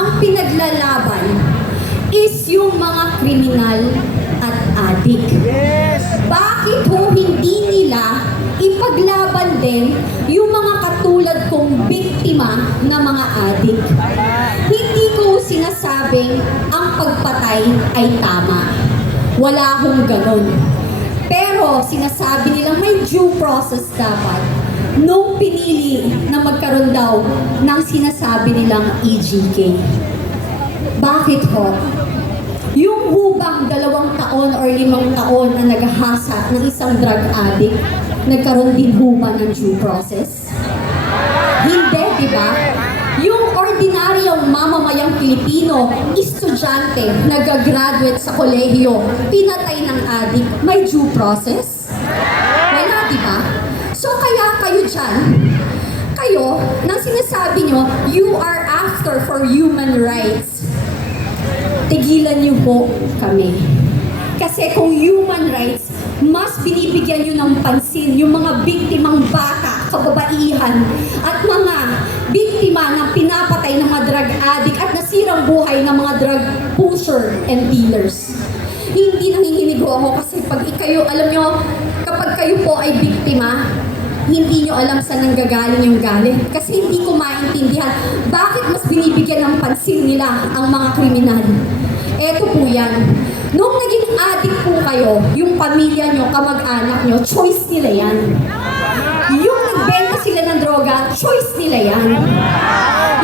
ang pinaglalaban is yung mga kriminal at adik. Yes! Bakit ho hindi nila ipaglaban din yung mga katulad kong biktima na mga adik? Hindi ko sinasabing ang pagpatay ay tama. Wala hong ganon. Pero sinasabi nila may due process dapat nung pinili na magkaroon daw ng sinasabi nilang EJK. Bakit ho? Yung hubang 2 taon or 5 taon na naghahasa ng isang drug addict, nagkaroon din huba ng due process? Hindi, di ba? Yung ordinaryong mamamayang Pilipino, estudyante, nag-graduate sa kolehiyo, pinatay ng addict, may due process? Wala, di ba? So kaya kayo dyan, kayo, nang sinasabi nyo, you are after for human rights, tigilan niyo po kami. Kasi kung human rights, mas binibigyan niyo ng pansin yung mga biktimang bata, kababaihan, at mga biktima ng pinapatay ng mga drug addict at nasirang buhay ng mga drug pusher and dealers. Hindi nanginginig ako kasi pag kayo, alam nyo, kapag kayo po ay biktima, hindi nyo alam saan nanggagaling yung galit. Kasi hindi ko maintindihan bakit mas binibigyan ng pansin nila ang mga kriminal. Eto po yan. Nung naging addict po kayo, yung pamilya nyo, kamag-anak nyo, choice nila yan. Yung nagbenta sila ng droga, choice nila yan.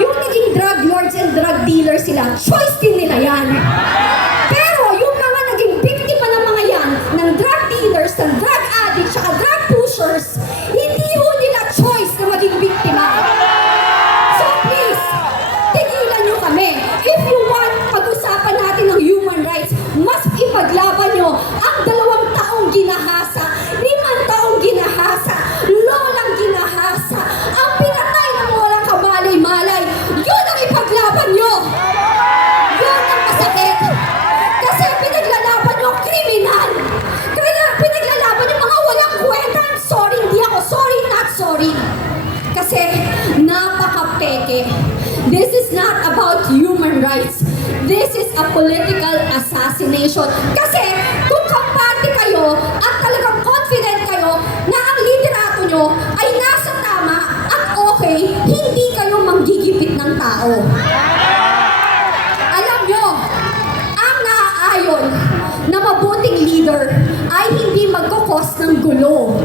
Yung naging drug lords and drug dealers sila, choice din nila yan. Pero yung mga naging biktima ng mga yan, ng drug dealers, ng drug addicts, saka drug pushers, hindi ho nila choice na maging biktima. So please, tigilan nyo kami. If you want, pag-usapan natin ng human rights, mas ipaglaban nyo ang 2 taong ginahasa, 5 taong ginahasa, lolang ginahasa, ang pinatay ng walang kamalay-malay. Yun ang ipaglaban nyo. Yun ang masakit. Kasi pinaglalaban nyo ang kriminal. Kaya pinaglalaban nyo mga walang kwenta. Sorry, hindi ako. Sorry, not sorry. Kasi napaka-peke. This is not about human rights. This is a political assassination. Kasi kung kampante kayo at talagang confident kayo na ang liderato nyo ay nasa tama at okay, hindi kayo manggigipit ng tao. Alam nyo, ang naaayon na mabuting leader ay hindi magkukos ng gulo.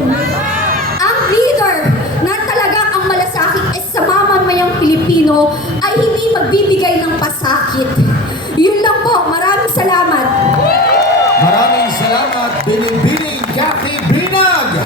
Ang leader na talagang ang malasakit is sa mamamayang Pilipino ay hindi magbibigay ng pasakit. Yun lang po. Maraming salamat. Maraming salamat, Binibining Kathy Binag!